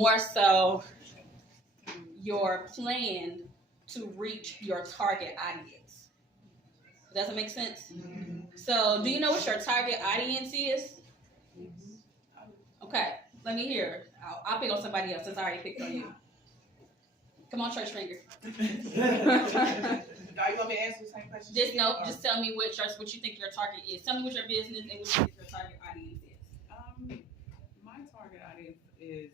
more so your plan to reach your target audience. Does that make sense? So, do you know what your target audience is? Okay, let me hear. I'll pick on somebody else since I already picked on you. Come on, church finger. Are you want me to answer the same question? Just tell me what you think your target is. Tell me what your business and what you think your target audience is. My target audience is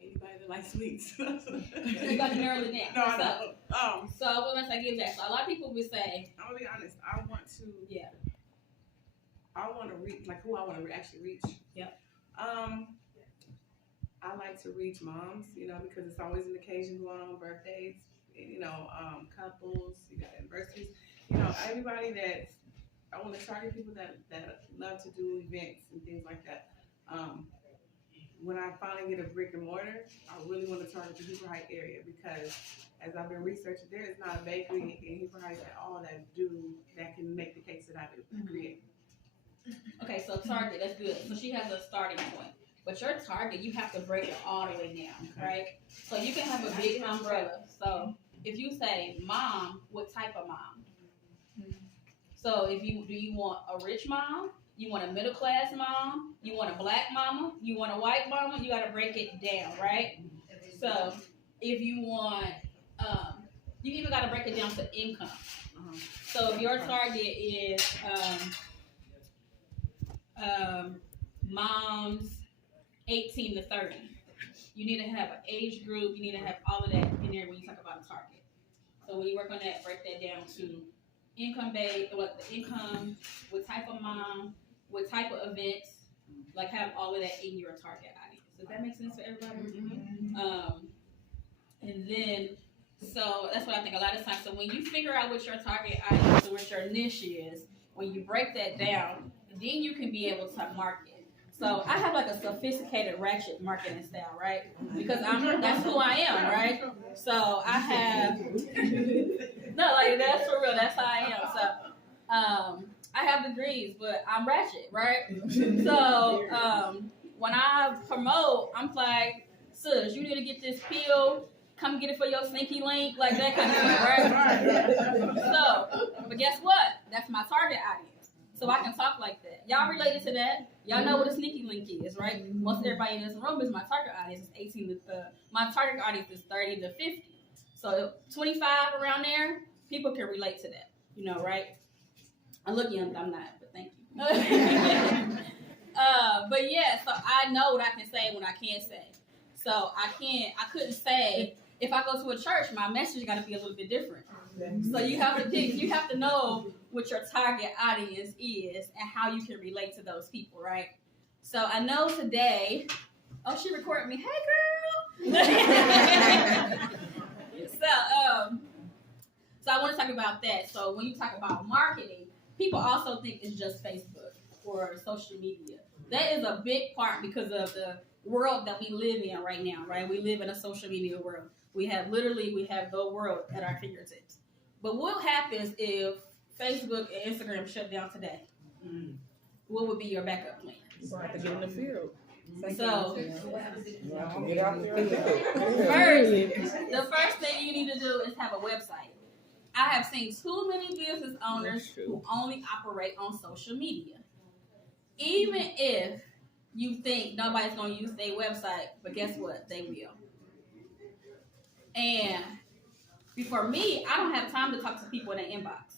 anybody that likes sweets. You got to narrow it down. No, I know. So what must I give that? So a lot of people would say, I'm gonna be honest. I want to reach who I want to actually reach. Yep. I like to reach moms, because it's always an occasion going on, birthdays, couples, you got anniversaries, everybody I want to target people that love to do events and things like that. When I finally get a brick and mortar, I really want to target the Hoover Heights area because as I've been researching, there is not a bakery in Hoover Heights at all that can make the cakes that I do create. Okay, so target, that's good. So she has a starting point. But your target, you have to break it all the way down, right? So you can have a big umbrella. So if you say mom, what type of mom? So do you want a rich mom? You want a middle class mom? You want a black mama? You want a white mama? You got to break it down, right? So if you want, you even got to break it down to income. So if your target is moms 18 to 30, you need to have an age group. You need to have all of that in there when you talk about a target. So when you work on that, break that down to income base, what the income, what type of mom, what type of events, like have all of that in your target audience. Does that make sense for everybody? And then, so that's what I think a lot of times. So when you figure out what your target audience or what your niche is, when you break that down, then you can be able to market. So I have like a sophisticated ratchet marketing style, right? Because that's who I am, right? So I have that's for real. That's how I am. So I have degrees, but I'm ratchet, right? So when I promote, I'm like, sis, you need to get this pill. Come get it for your sneaky link, like that kind of thing, right? So, but guess what? That's my target audience. So I can talk like that. Y'all related to that? Y'all know what a sneaky link is, right? Most everybody in this room is my target audience is 18 to my target audience is 30 to 50. So 25 around there, people can relate to that, right? I look young, I'm not, but thank you. But yeah, so I know what I can say when I can't say. So I couldn't say, if I go to a church, my message got to be a little bit different. So you have to pick, you have to know what your target audience is and how you can relate to those people, right? So I know today, she recorded me. Hey, girl. So I want to talk about that. So when you talk about marketing, people also think it's just Facebook or social media. That is a big part because of the world that we live in right now, right? We live in a social media world. We have the world at our fingertips. But what happens if Facebook and Instagram shut down today? What would be your backup plan? You have to get in the field. So, Get out there. the first thing you need to do is have a website. I have seen too many business owners who only operate on social media. Even if you think nobody's going to use their website, but guess what? They will. And for me, I don't have time to talk to people in their inbox.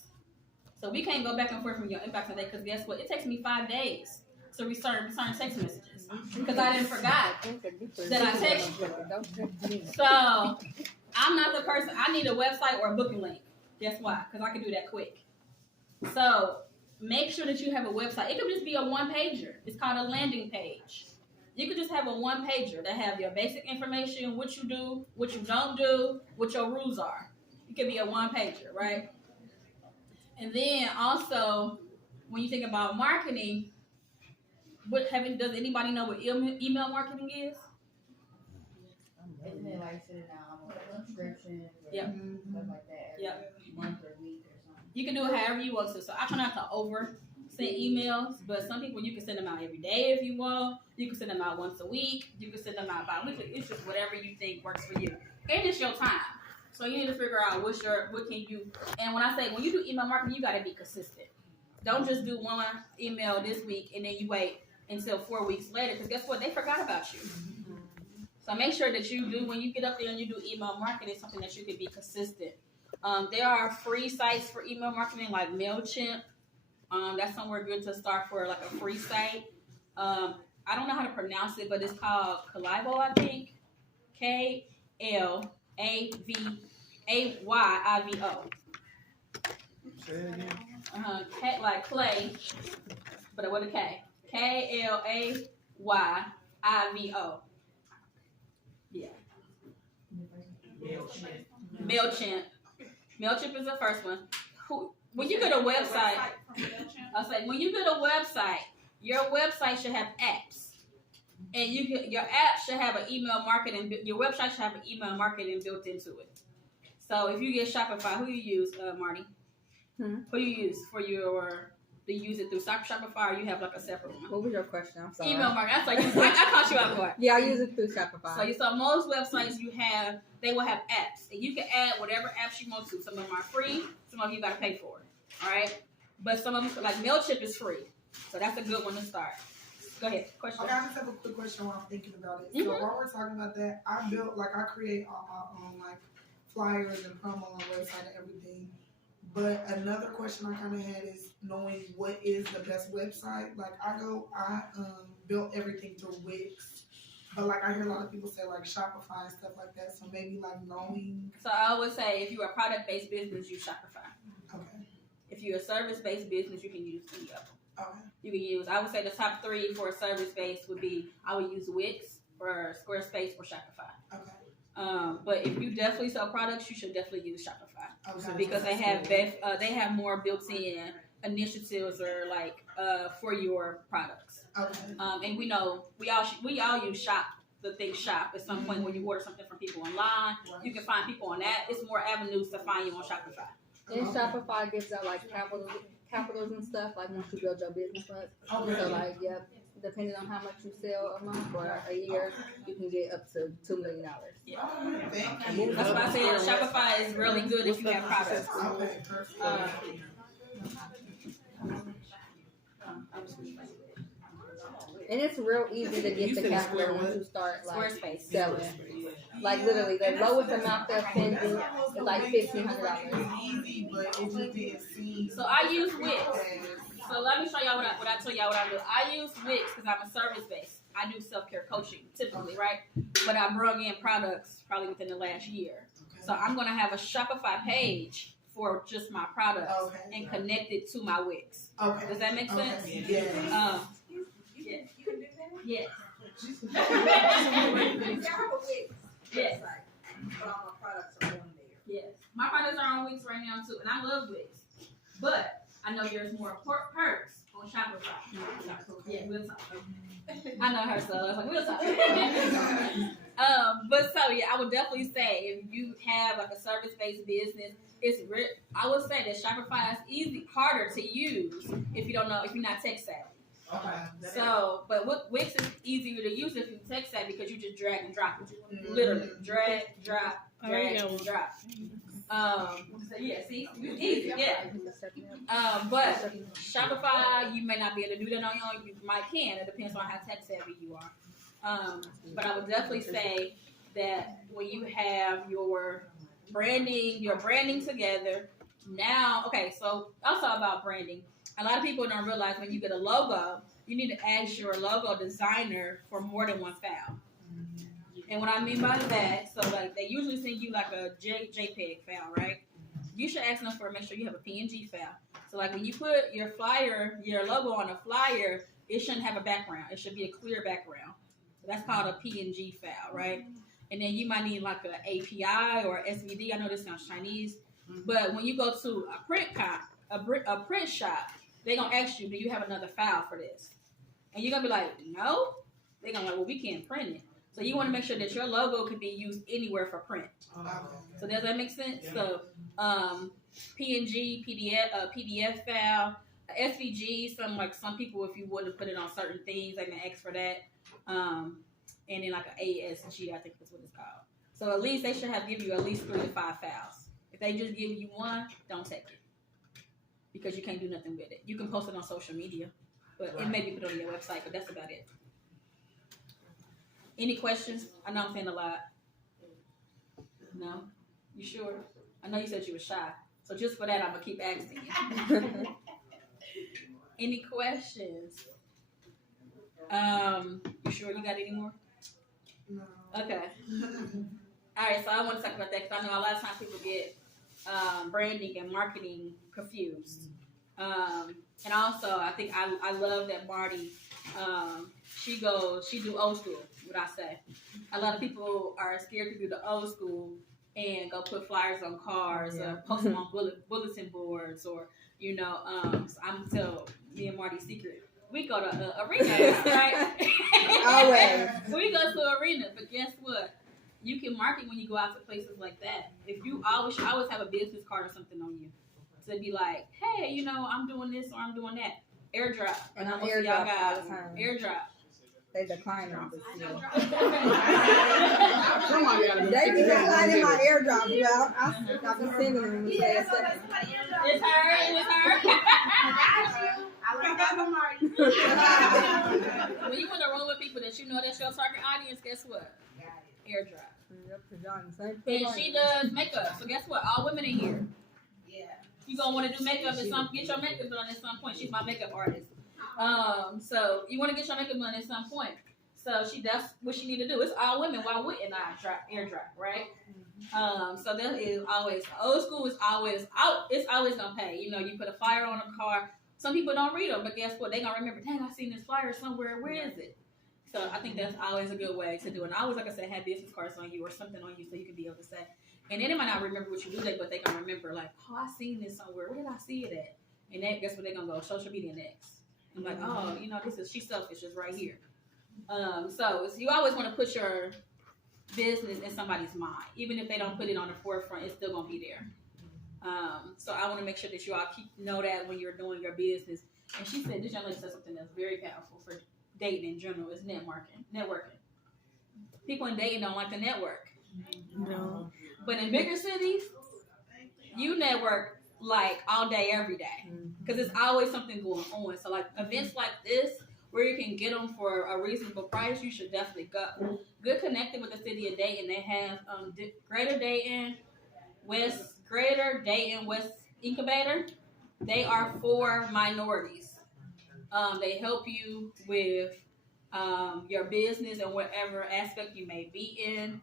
So we can't go back and forth from your inbox today because guess what? It takes me 5 days to return text messages because I didn't forgot that I texted you. So I'm not the person. I need a website or a booking link. Guess why? Because I can do that quick. So make sure that you have a website. It could just be a one-pager. It's called a landing page. You could just have a one-pager that have your basic information, what you do, what you don't do, what your rules are. It could be a one-pager, right? And then also, when you think about marketing, does anybody know what email marketing is? Isn't it like sitting down on a subscription or stuff like that every month or week or something? You can do it however you want to. So I try not to oversell send emails, but some people you can send them out every day if you want. You can send them out once a week. You can send them out bi-weekly. It's just whatever you think works for you, and it's your time. So you need to figure out what can you. And when I say when you do email marketing, you got to be consistent. Don't just do one email this week and then you wait until 4 weeks later, because guess what? They forgot about you. So make sure that you do, when you get up there and you do email marketing, something that you can be consistent. There are free sites for email marketing like MailChimp. That's somewhere good to start for like a free site. I don't know how to pronounce it, but it's called Kalivo, I think. Klavayvo. Say it again. Like clay, but with a K. Klayvo. Yeah. MailChimp. MailChimp is the first one. When you get a website, I'll say when you get a website, your website should have apps, and your app should have an email marketing. Your website should have an email marketing built into it. So if you get Shopify, who you use, Marty? Who you use for your? Do you use it through Shopify, or you have like a separate one? What was your question? I'm sorry. Email marketing. That's like I caught you off guard. Yeah, I use it through Shopify. So most websites they will have apps, and you can add whatever apps you want to. Some of them are free, some of them you gotta pay for. All right, but some of them, like MailChimp, is free, so that's a good one to start. Go ahead. Question. Okay, I just have a quick question while I'm thinking about it. So while we're talking about that, I create all my own like flyers and promo on the website and everything. But another question I kind of had is knowing what is the best website. Like I built everything through Wix, but like I hear a lot of people say like Shopify and stuff like that. So maybe like knowing. So I would say if you're a product-based business, use Shopify. Okay. If you're a service-based business, you can use any of them. Okay. You can use. I would say the top 3 for a service-based would be I would use Wix or Squarespace or Shopify. Okay. But if you definitely sell products, you should definitely use Shopify. Okay. Because they have more built-in initiatives or like for your products. Okay. And we know we all use shop at some point when you order something from people online. Right. You can find people on that. It's more avenues to find you on Shopify. And Shopify gives out like capitals and stuff like once you build your business up. Okay. So like depending on how much you sell a month or a year, you can get up to $2 million. Yeah. Thank you. That's why I said Shopify is really good if you have products. Okay. Perfect. And it's real easy to get the capital once you start like Squarespace. selling. Like literally, the lowest amount they'll send you is like $1,500. It's easy, but it just didn't seem. So I use Wix. So let me show y'all what I tell y'all what I do. I use Wix because I'm a service based. I do self-care coaching typically, right? But I brought in products probably within the last year. So I'm gonna have a Shopify page for just my products and connect it to my Wix. Okay. Does that make sense? Yes. Yes. Yes. Yes. Yes. My products are on Wix right now too, and I love Wix. But I know there's more perks on Shopify. Yeah, we'll talk. I know her, so I was like, we'll talk. But so yeah, I would definitely say if you have like a service-based business, I would say that Shopify is harder to use if you're not tech savvy. Okay. So, but Wix is easier to use if you're tech savvy because you just drag and drop it. Literally, drag, drop, drag, and drop. So yeah, see, easy, yeah. But Shopify, you may not be able to do that on your own. You might can. It depends on how tech savvy you are. But I would definitely say that when you have your branding together. Now, okay, so also about branding. A lot of people don't realize when you get a logo, you need to ask your logo designer for more than one file. And what I mean by that, so like they usually send you like a JPEG file, right? You should ask them make sure you have a PNG file. So like when you put your logo on a flyer, it shouldn't have a background. It should be a clear background. So that's called a PNG file, right? And then you might need like an API or SVD. I know this sounds Chinese, but when you go to a print shop, they're gonna ask you, do you have another file for this? And you're gonna be like, no. They're gonna be like, well, we can't print it. So you want to make sure that your logo can be used anywhere for print. So does that make sense? So PNG, PDF file, SVG, some people, if you wouldn't put it on certain things, they can ask for that. And then like an ASG, I think that's what it's called. So at least they should have give you at least 3 to 5 files. If they just give you one, don't take it because you can't do nothing with it. You can post it on social media, but it may be put on your website, but that's about it. Any questions? I know I'm saying a lot. No? You sure? I know you said you were shy. So just for that, I'm going to keep asking you. Any questions? You sure you got any more? No. Okay. All right, so I want to talk about that because I know a lot of times people get branding and marketing confused. And also, I think I love that Marty, she do old school, what I say. A lot of people are scared to do the old school and go put flyers on cars or post them on bulletin boards or, so I'm tell me and Marty's secret. We go to arena, right? Always. We go to arena, but guess what? You can market when you go out to places like that. If you always have a business card or something on you to be like, hey, I'm doing this or I'm doing that. Airdrop. And I'm Most of airdrop y'all all guys, the time. Airdrop. They decline them. Somebody gotta They be declining my airdrop, y'all. I'll be sending them. It's her. When you in a room with people that you know that's your target audience, guess what? Airdrop. And she does makeup. So guess what? All women in here. Yeah. You gonna want to do makeup get your makeup done at some point. She's my makeup artist. So you want to get your makeup done at some point. So that's what she need to do. It's all women. Why wouldn't I airdrop, right? So that is always old school is always out. It's always gonna pay. You put a flyer on a car. Some people don't read them, but guess what? They gonna remember. Dang, I seen this flyer somewhere. Where is it? So I think that's always a good way to do it. And I always, like I said, have business cards on you or something on you so you can be able to say. And then they might not remember what you do, but they can remember like, oh, I seen this somewhere. Where did I see it at? And then guess what? They're gonna go social media next. I'm like, oh, she's selfish. It's right here. So you always want to put your business in somebody's mind, even if they don't put it on the forefront. It's still gonna be there. So I want to make sure that you all know that when you're doing your business. And she said, this young lady said something that's very powerful for dating in general is networking. People in dating don't like to network. No. But in bigger cities, you network like all day, every day. Because there's always something going on. So like events like this, where you can get them for a reasonable price, you should definitely go. Good connected with the city of Dayton. They have Greater Dayton West Incubator. They are for minorities. They help you with your business and whatever aspect you may be in.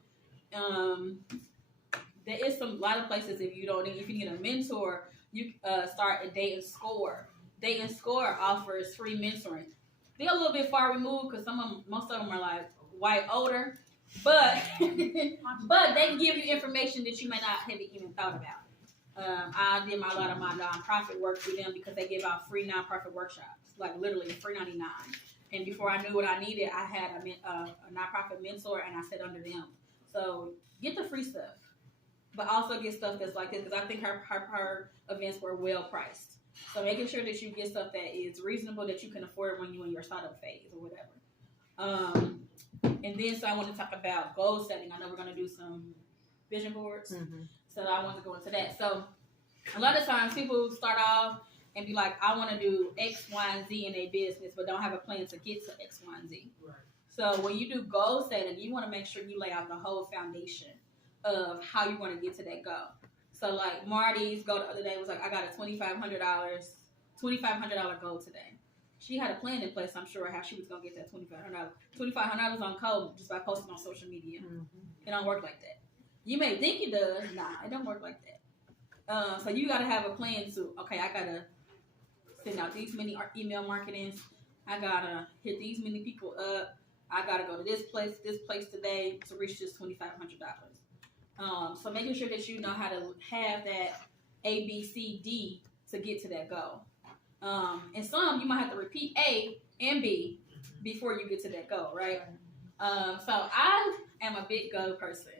There is a lot of places if you need a mentor, you start at Dayton Score. Dayton Score offers free mentoring. They're a little bit far removed because most of them are like white older, but but they give you information that you may not have even thought about. I did a lot of my nonprofit work through them because they give out free nonprofit workshops, like literally $3.99. And before I knew what I needed, I had a nonprofit mentor, and I sat under them. So get the free stuff, but also get stuff that's like this because I think her events were well priced. So making sure that you get stuff that is reasonable that you can afford when you're in your startup phase or whatever. And then so I want to talk about goal setting. I know we're going to do some vision boards. So I want to go into that. So a lot of times people start off and be like, I want to do X, Y, and Z in a business, but don't have a plan to get to X, Y, and Z. Right. So when you do goal setting, you want to make sure you lay out the whole foundation of how you want to get to that goal. So like Marty's goal the other day was like, I got a $2,500 goal today. She had a plan in place, I'm sure, how she was going to get that $2,500. $2,500 on code just by posting on social media. It don't work like that. You may think it does. Nah, it don't work like that. So you got to have a plan to, okay, I got to send out these many email marketings. I got to hit these many people up. I got to go to this place today to reach this $2,500. So making sure that you know how to have that A, B, C, D to get to that goal. And some you might have to repeat A and B before you get to that goal, right? So I am a big goal person,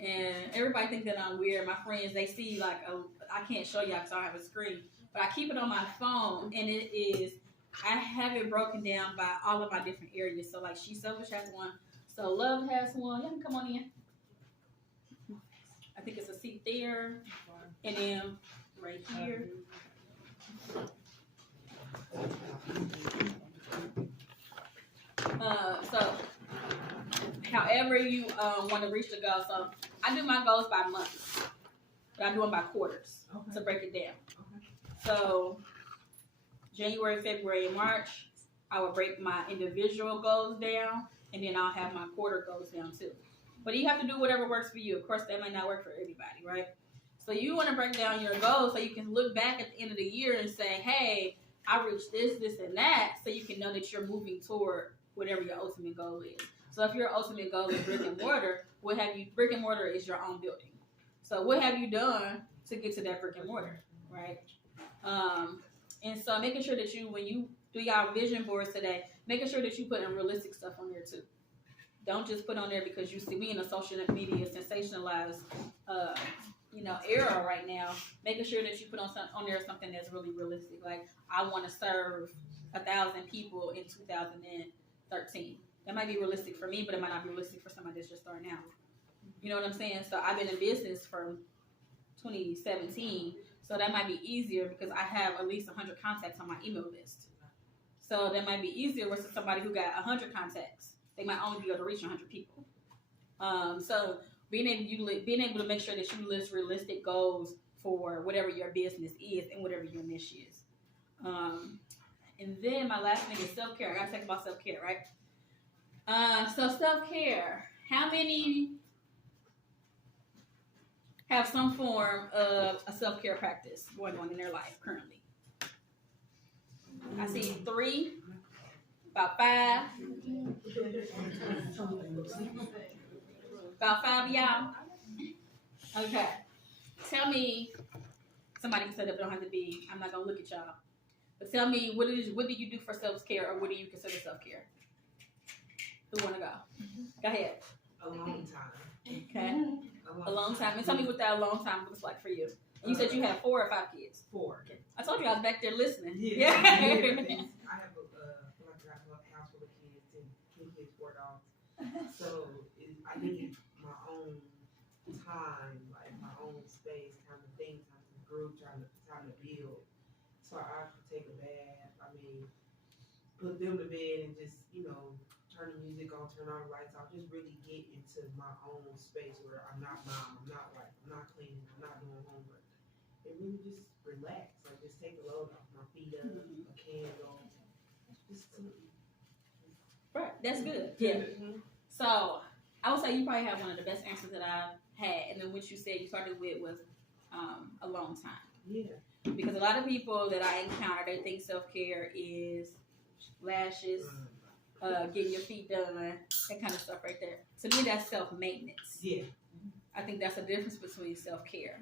and everybody thinks that I'm weird. My friends, they see like I can't show y'all because I don't have a screen, but I keep it on my phone, and I have it broken down by all of my different areas. So like She Selfish has one, So Love has one. Y'all can come on in. I think it's a seat there, and then right here. So however you want to reach the goal. So I do my goals by months, but I do them by quarters to break it down. So January, February, and March, I will break my individual goals down, and then I'll have my quarter goals down too. But you have to do whatever works for you. Of course, that might not work for everybody, right? So you want to break down your goals so you can look back at the end of the year and say, hey, I reached this, this, and that, so you can know that you're moving toward whatever your ultimate goal is. So if your ultimate goal is brick and mortar, brick and mortar is your own building. So what have you done to get to that brick and mortar, right? And so making sure that when you do your vision boards today, making sure that you put in realistic stuff on there too. Don't just put on there because you see me in a social media sensationalized, era right now. Making sure that you put on there something that's really realistic. Like, I want to serve 1,000 people in 2013. That might be realistic for me, but it might not be realistic for somebody that's just starting out. You know what I'm saying? So I've been in business from 2017, so that might be easier because I have at least 100 contacts on my email list. So that might be easier versus somebody who got 100 contacts. They might only be able to reach 100 people. So being able to make sure that you list realistic goals for whatever your business is and whatever your niche is. And then my last thing is self-care. I gotta talk about self-care, right? So self-care. How many have some form of a self-care practice going on in their life currently? I see 3, about 5. About 5 of y'all? Okay. Tell me, somebody can set up, it don't have to be, I'm not gonna look at y'all. But tell me, what do you do for self-care, or what do you consider self-care? Who wanna go? Go ahead. A long time. Okay. A long time. And tell me what that long time looks like for you. And you said you had 4 or 5 kids. 4. I told you I was back there listening. Yeah. I have a house full of kids, 2 kids, 4 dogs. So I need my own time, like my own space, kind of thing, time to group, time to build. So I could take a bath. I mean, put them to bed and just, turn the music on, turn all the lights off, just really get into my own space where I'm not mom, I'm not wife, I'm not cleaning, I'm not doing homework. And really just relax, like just take the load off my feet up, a candle, just Right, that's good. Yeah. So I would say you probably have one of the best answers that I've had, and then what you said you started with was a long time. Yeah. Because a lot of people that I encounter, they think self-care is lashes, getting your feet done, that kind of stuff right there. To me, that's self-maintenance. Yeah. I think that's the difference between self-care.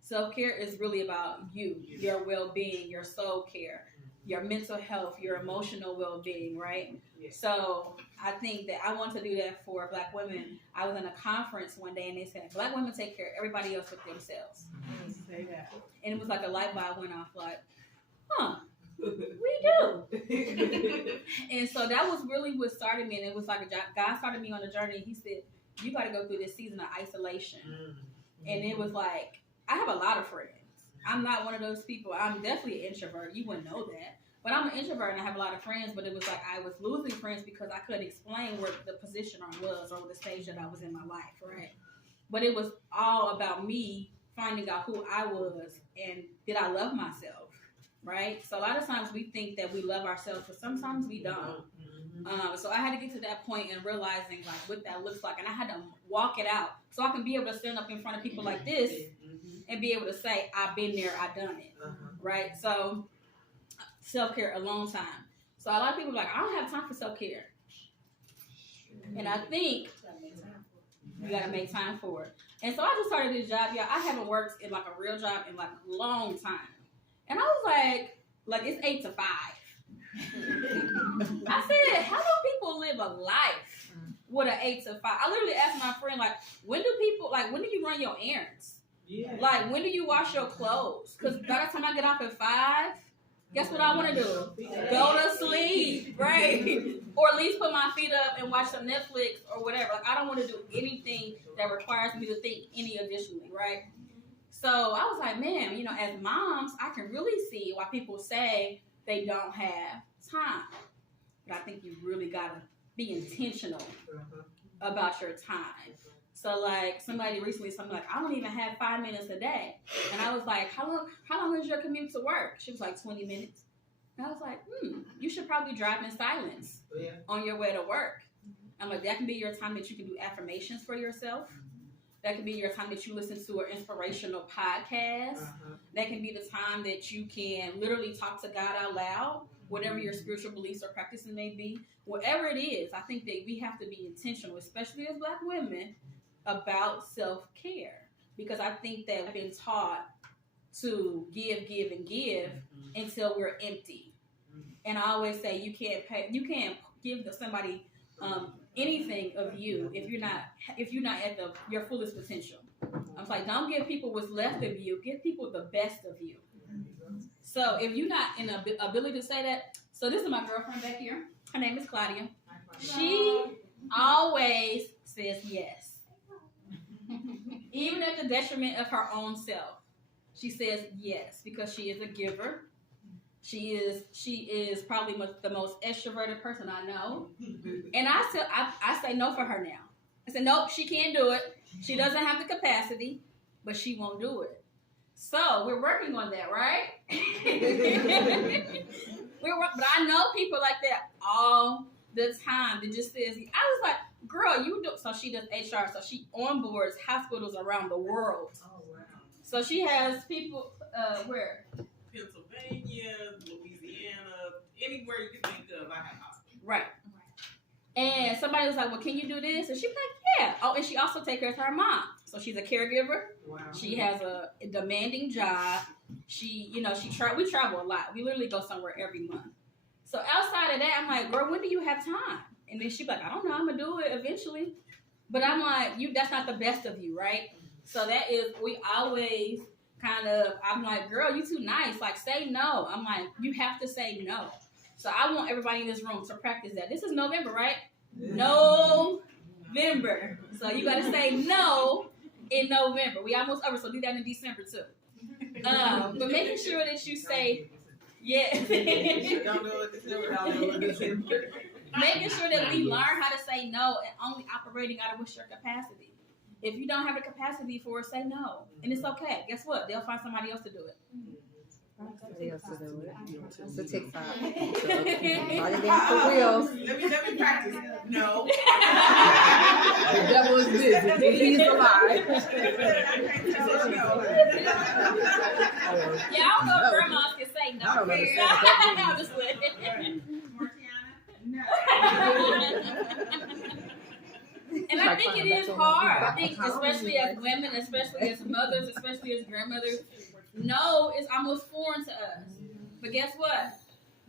Self-care is really about you, your well-being, your soul care, your mental health, your emotional well-being, right? Yeah. So I think that I want to do that for Black women. I was in a conference one day and they said, Black women take care of everybody else but themselves. Say that. And it was like a light bulb went off, like, we do. And so that was really what started me. And it was like God started me on a journey. He said, you got to go through this season of isolation. And it was like, I have a lot of friends. I'm not one of those people. I'm definitely an introvert. You wouldn't know that. But I'm an introvert and I have a lot of friends. But it was like I was losing friends because I couldn't explain where the position I was or the stage that I was in my life, right? But it was all about me finding out who I was and did I love myself, right? So a lot of times we think that we love ourselves, but sometimes we don't. So I had to get to that point and realizing like what that looks like, and I had to walk it out so I can be able to stand up in front of people like this and be able to say, I've been there, I've done it, right? So self-care, a long time. So a lot of people are like, I don't have time for self-care. And I think you got to make time for it. And so I just started this job, y'all. I haven't worked in like a real job in like a long time. And I was like it's 8 to 5. I said, how do people live a life with an 8 to 5? I literally asked my friend, like, when do you run your errands? Yeah. Like, when do you wash your clothes? Because by the time I get off at 5, guess what I want to do? Go to sleep, right? Or at least put my feet up and watch some Netflix or whatever. Like, I don't want to do anything that requires me to think any additionally, right? So I was like, man, you know, as moms, I can really see why people say they don't have time. But I think you really got to be intentional about your time. So, like, somebody recently told me, like, I don't even have 5 minutes a day. And I was like, how long is your commute to work? She was like, 20 minutes. And I was like, you should probably drive in silence on your way to work. I'm like, that can be your time that you can do affirmations for yourself. That can be your time that you listen to an inspirational podcast. That can be the time that you can literally talk to God out loud, whatever your spiritual beliefs or practices may be. Whatever it is, I think that we have to be intentional, especially as Black women, about self-care. Because I think that we've been taught to give, and give until we're empty. And I always say you can't give somebody anything of you if you're not at your fullest potential. I'm like, don't give people what's left of you. Give people the best of you. So if you're not in the ability to say that, so this is my girlfriend back here. Her name is Claudia. She always says yes. Even at the detriment of her own self. She says yes because she is a giver. She is probably the most extroverted person I know. And I say no for her now. I said, nope, she can't do it. She doesn't have the capacity, but she won't do it. So we're working on that, right? But I know people like that all the time that just says, I was like, girl, you do. So she does HR. So she onboards hospitals around the world. Oh, wow. So she has people, where? Pennsylvania, Louisiana, anywhere you can think of, I have hospitals. Right. And somebody was like, well, can you do this? And she's like, yeah. Oh, and she also takes care of her mom. So she's a caregiver. Wow. She has a demanding job. We travel a lot. We literally go somewhere every month. So outside of that, I'm like, girl, when do you have time? And then she's like, I don't know, I'm gonna do it eventually. But I'm like, that's not the best of you, right? So that is, we always I'm like, girl, you too nice. Like, say no. I'm like, you have to say no. So I want everybody in this room to practice that. This is November, right? November. So you gotta say no in November. We almost over, so do that in December too. But making sure that you say yes. Don't do it December, don't do it December. Making sure that we learn how to say no and only operating out of what's your capacity. If you don't have the capacity for it, say no. And it's okay. Guess what? They'll find somebody else to do it. Somebody else to do it. It's a TikTok. For real. Let me practice. No. The devil is busy. He's alive. Yeah, I don't know if grandmas can say no. I don't understand what that means. And I think it is hard. I think especially as women, especially as mothers, especially as grandmothers, no is almost foreign to us. But guess what?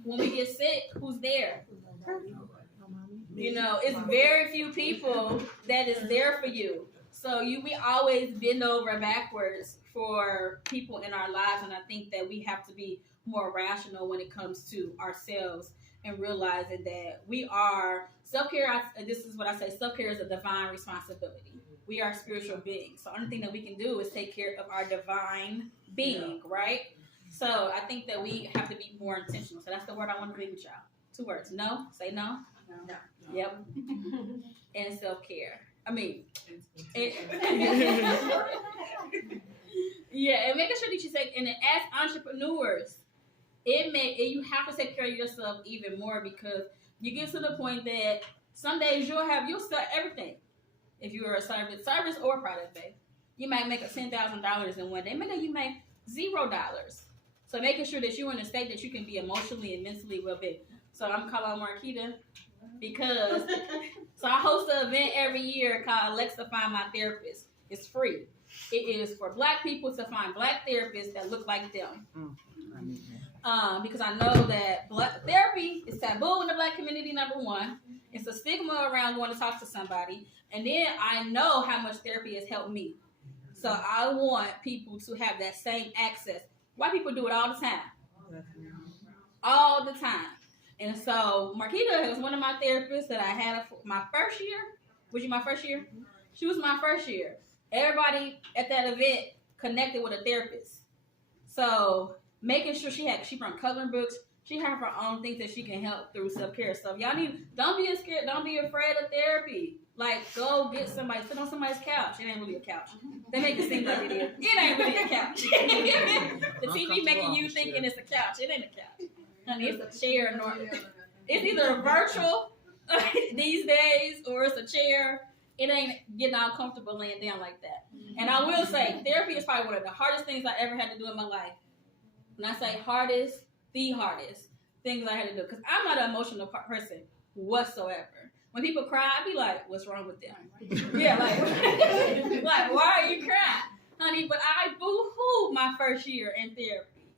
When we get sick, who's there? You know, it's very few people that is there for you. So we always bend over backwards for people in our lives. And I think that we have to be more rational when it comes to ourselves and realizing that we are self-care. This is what I say. Self-care is a divine responsibility. We are spiritual beings. So the only thing that we can do is take care of our divine being, right? So I think that we have to be more intentional. So that's the word I want to leave with y'all. 2 words. No. Say no. No. Yep. And self-care. I mean, yeah, and making sure that you say, and as entrepreneurs, you have to take care of yourself even more because you get to the point that some days you'll sell everything. If you are a service or product based, you might make $10,000 in one day. Maybe you make $0. So making sure that you're in a state that you can be emotionally and mentally well-being. So I'm calling Marquita because I host an event every year called Alexa Find My Therapist. It's free. It is for Black people to find Black therapists that look like them. Because I know that therapy is taboo in the Black community, number one. It's a stigma around going to talk to somebody. And then I know how much therapy has helped me. So I want people to have that same access. White people do it all the time. All the time. And so Marquita was one of my therapists that I had my first year. Was you my first year? She was my first year. Everybody at that event connected with a therapist. So making sure she brought coloring books. She have her own things that she can help through self-care stuff. Y'all don't be scared. Don't be afraid of therapy. Like, go get somebody, sit on somebody's couch. It ain't really a couch. They make it seem like it is. It ain't really a couch. The TV making you thinking it's a couch. It ain't a couch. Honey, it's a chair. It's either a virtual these days or it's a chair. It ain't getting all comfortable laying down like that. And I will say, therapy is probably one of the hardest things I ever had to do in my life. When I say hardest, the hardest things I had to do. Because I'm not an emotional person whatsoever. When people cry, I be like, what's wrong with them? Yeah, like why are you crying? Honey, but I boo-hooed my first year in therapy.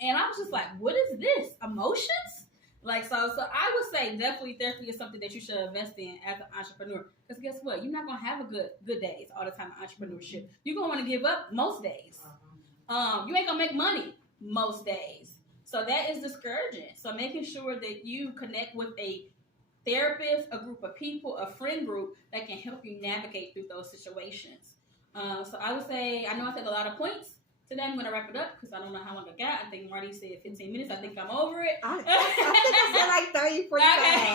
And I was just like, what is this? Emotions? Like, so I would say definitely therapy is something that you should invest in as an entrepreneur. Because guess what? You're not going to have a good days all the time in entrepreneurship. You're going to want to give up most days. You ain't going to make money most days. So that is discouraging. So making sure that you connect with a therapist, a group of people, a friend group that can help you navigate through those situations. So I would say, I know I said a lot of points. Today I'm going to wrap it up because I don't know how long I got. I think Marty said 15 minutes. I think I'm over it. I think I said like 30, 45.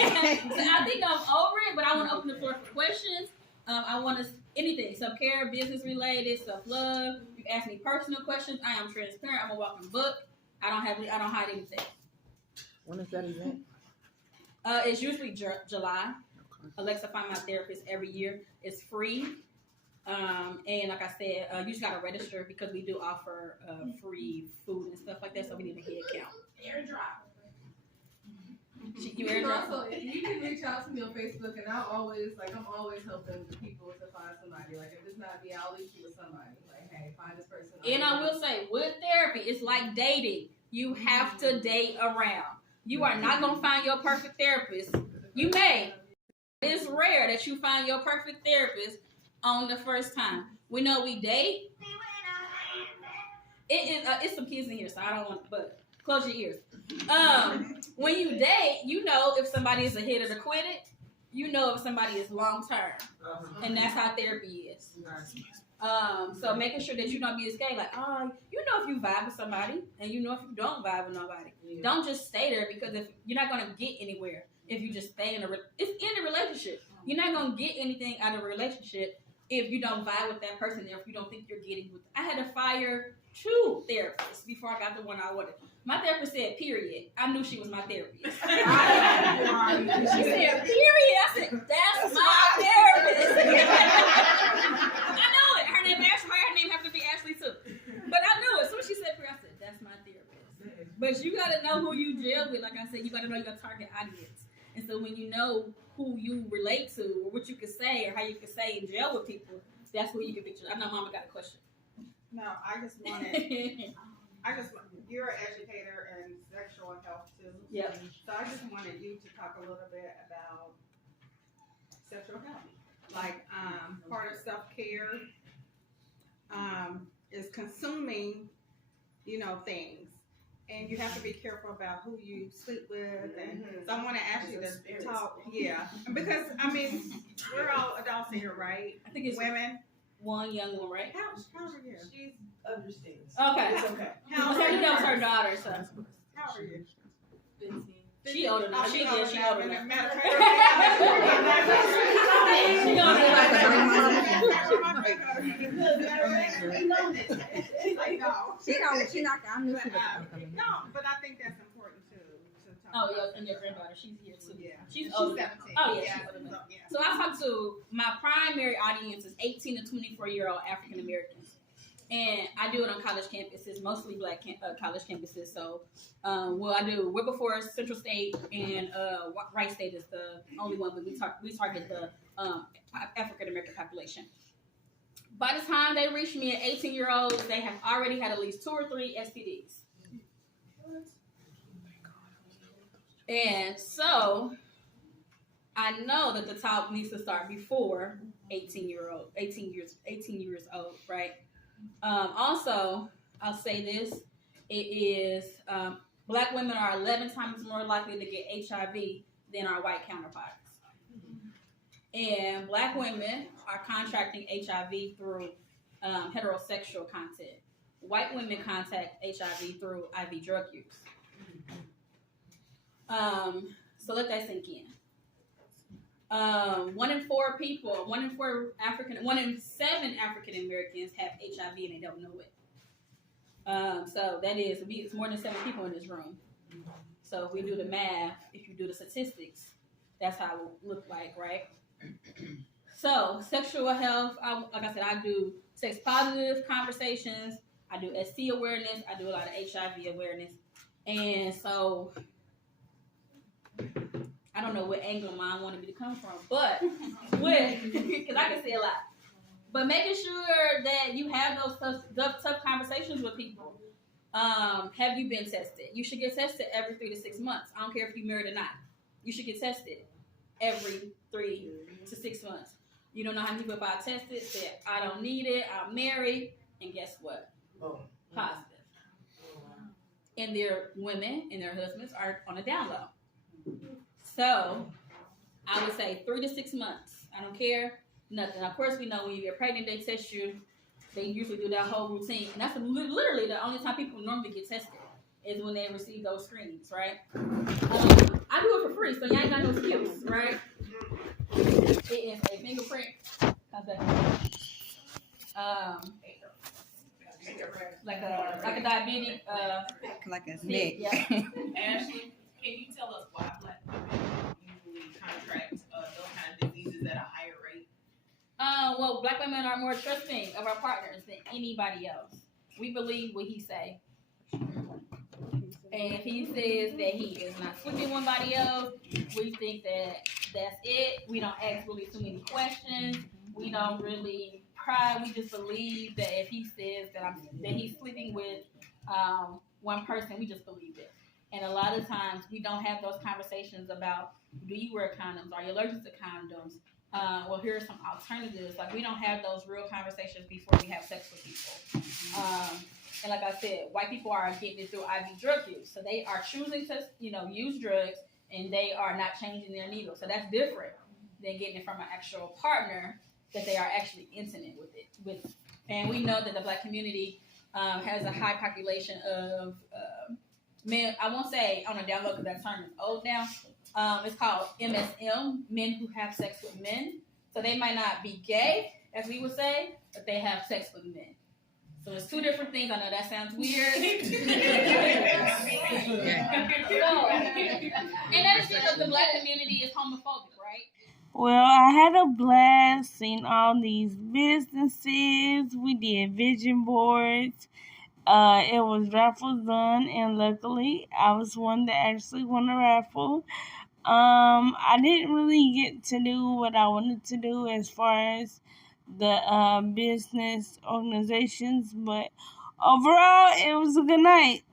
Okay. So I think I'm over it, but I want to open the floor for questions. I want to, anything, self-care, business related, self-love. You ask me personal questions. I am transparent. I'm a walking book. I don't hide anything. When is that event? It's usually July. Alexa find my therapist every year. It's free. And like I said, you just gotta register because we do offer free food and stuff like that, so we need a head count. Airdrop. You airdrop? Also, you can reach out to me on Facebook, and I'm always helping people to find somebody. Like, if it's not me, I'll link you with somebody. Like, hey, find this person. And I will say, with therapy, it's like dating. You have to date around. You are not gonna find your perfect therapist. You may. It's rare that you find your perfect therapist on the first time. We know we date. It's some kids in here, so I don't want. But close your ears. When you date, you know if somebody is a hit or to quit it. You know if somebody is long term, and that's how therapy is. So making sure that you don't be scared, like, you know if you vibe with somebody, and you know if you don't vibe with nobody. Yeah. Don't just stay there because if you're not gonna get anywhere if you just stay in a relationship. You're not gonna get anything out of a relationship if you don't vibe with that person, or if you don't think you're getting with. I had to fire 2 therapists before I got the one I wanted. My therapist said, period. I knew she was my therapist. She said, period. I said, that's my therapist. I know it. Her name Ashely. Her name happened to be Ashely too. But I knew it. So when she said period, I said, that's my therapist. But you got to know who you deal with. Like I said, you got to know your target audience. And so when you know who you relate to, or what you can say, or how you can say and gel with people, that's who you can picture. I know Mama got a question. No, I just wanted, you're an educator in sexual health too. Yep. So I just wanted you to talk a little bit about sexual health. Like, part of self-care is consuming, things. And you have to be careful about who you sleep with. And so I want to ask you to talk. Yeah. Because, we're all adults here, right? I think it's women. One young one, right? How old are you? She understands. Okay. It's okay. How old are you? That was her daughter, so. How old are you? 15. She older than she older than Matter of fact, She not. I knew she was coming. No, but I think that's important to talk Oh, about. yeah, and your granddaughter, she's here too. Yeah. She's 17. Oh, yeah, she's older than so, me. So I talk to my primary audience is 18 to 24-year-old African Americans. And I do it on college campuses, mostly black college campuses. So, I do Wilberforce, Central State, and Wright State is the only one, but we target the African American population. By the time they reach me at 18-year-olds, they have already had at least 2 or 3 STDs. And so, I know that the talk needs to start before 18 years old, right? Also, I'll say this: it is Black women are 11 times more likely to get HIV than our white counterparts, and Black women are contracting HIV through heterosexual contact. White women contact HIV through IV drug use. So let that sink in. 1 in 4 people, 1 in 7 African Americans have HIV and they don't know it. So that is, it's more than 7 people in this room. So if we do the math, if you do the statistics, that's how it will look like, right? So sexual health, like I said, I do sex positive conversations. I do ST awareness. I do a lot of HIV awareness. And so I don't know what angle mine wanted me to come from, but because I can say a lot. But making sure that you have those tough conversations with people. Have you been tested? You should get tested every 3 to 6 months. I don't care if you're married or not. You should get tested every 3 to 6 months. You don't know how many people got tested, said, I don't need it, I'm married, and guess what? Positive. And their women and their husbands are on a down low. So I would say 3 to 6 months. I don't care, nothing. Of course, we know when you get pregnant, they test you. They usually do that whole routine. And that's literally the only time people normally get tested is when they receive those screenings, right? I do it for free, so y'all ain't got no excuse, right? It is a fingerprint. Like a diabetic. Like a stick, neck. Yeah. Ashley, can you tell us why Black women usually contract those kind of diseases at a higher rate? Well, Black women are more trusting of our partners than anybody else. We believe what he say. And if he says that he is not sleeping with anybody else, we think that that's it. We don't ask really too many questions. We don't really pry. We just believe that if he says that he's sleeping with one person, we just believe it. And a lot of times we don't have those conversations about, do you wear condoms? Are you allergic to condoms? Well, here are some alternatives. Like, we don't have those real conversations before we have sex with people. And like I said, white people are getting it through IV drug use. So they are choosing to, use drugs, and they are not changing their needle. So that's different than getting it from an actual partner that they are actually intimate with. And we know that the Black community has a high population of men. I won't say on a down low because that term is old now. It's called MSM, men who have sex with men. So they might not be gay, as we would say, but they have sex with men. So it's 2 different things. I know that sounds weird. And that's because the Black community is homophobic, right? Well, I had a blast seeing all these businesses. We did vision boards. It was raffles done, and luckily I was one that actually won a raffle. I didn't really get to do what I wanted to do as far as the business organizations, but overall it was a good night.